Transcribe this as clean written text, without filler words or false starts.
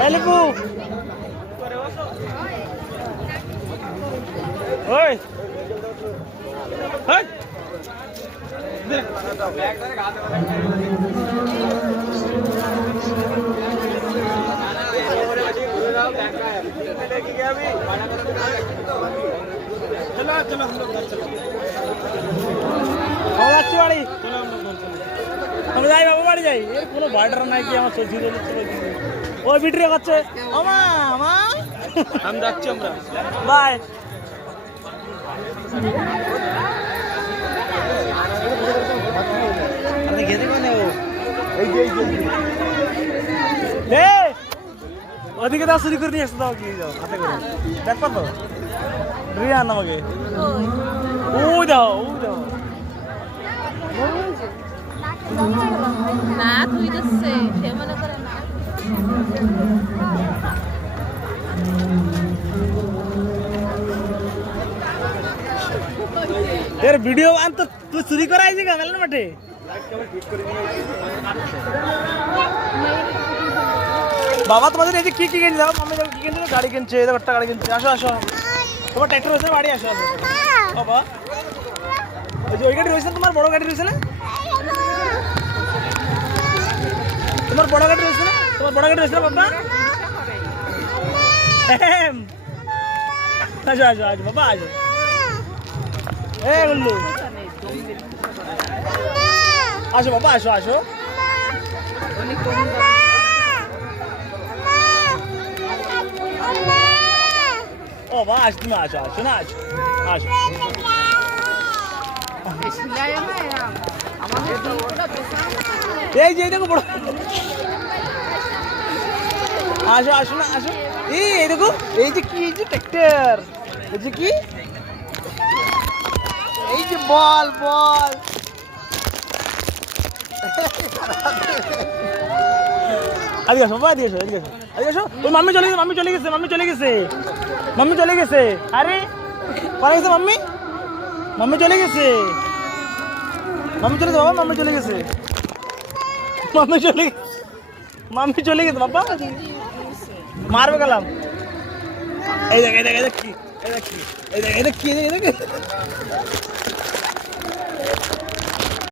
Eliku. Oi. Hey. चलो चलो अच्छी बाड़ी हम যাই বাবা বাড়ি যাই এর কোনো বার্ডার নাই কি আমার সজি রে চলো ওই ভিডিও করছে আমা আমা हम যাচ্ছি আমরা বাই আপনি গেছে কোনে ও এই যে লে ওদিকে দাও চুরি করে নিয়ে আসতে দাও কি যাও হাতে করে দেখ পারো রিয়া আমাকে ওই দাও না তুই যাচ্ছে সে মনে করে না এর ভিডিও আন তো তুই চুরি করে আইছিস গা মেলার মাঠে বাবা তোমাদের এই যে কি কিনে দাও মাম্মি কি কিনছে গাড়ি কিনছে এটা একটা গাড়ি কিনছে আসো আসো তোমার ট্রাক্টর আছে বাড়ি আসো আসো বাবা ওই যে ওই গাড়ি রয়েছে তোমার বড় গাড়ি রয়েছে না তোমার বড় গাড়ি রয়েছে না বাবা আসো আসো আসো বাবা আসো এ গুল্লু আসো বাবা আসো আসো ও বাবা আস তুমি আসো আসো না আসো আসো এই যে দেখো বড় আসো আসো না আসো এই দেখো এই যে কি এই যে ট্রাক্টর এই যে কি এই যে বল আদি আসো বাবা আদি আসো ওই মাম্মি চলে গেছে আরে পারা গেছে মাম্মি চলে গেছে বাবা মাম্মি চলে গেছে বাবা মারবে গেলাম এই দেখ কি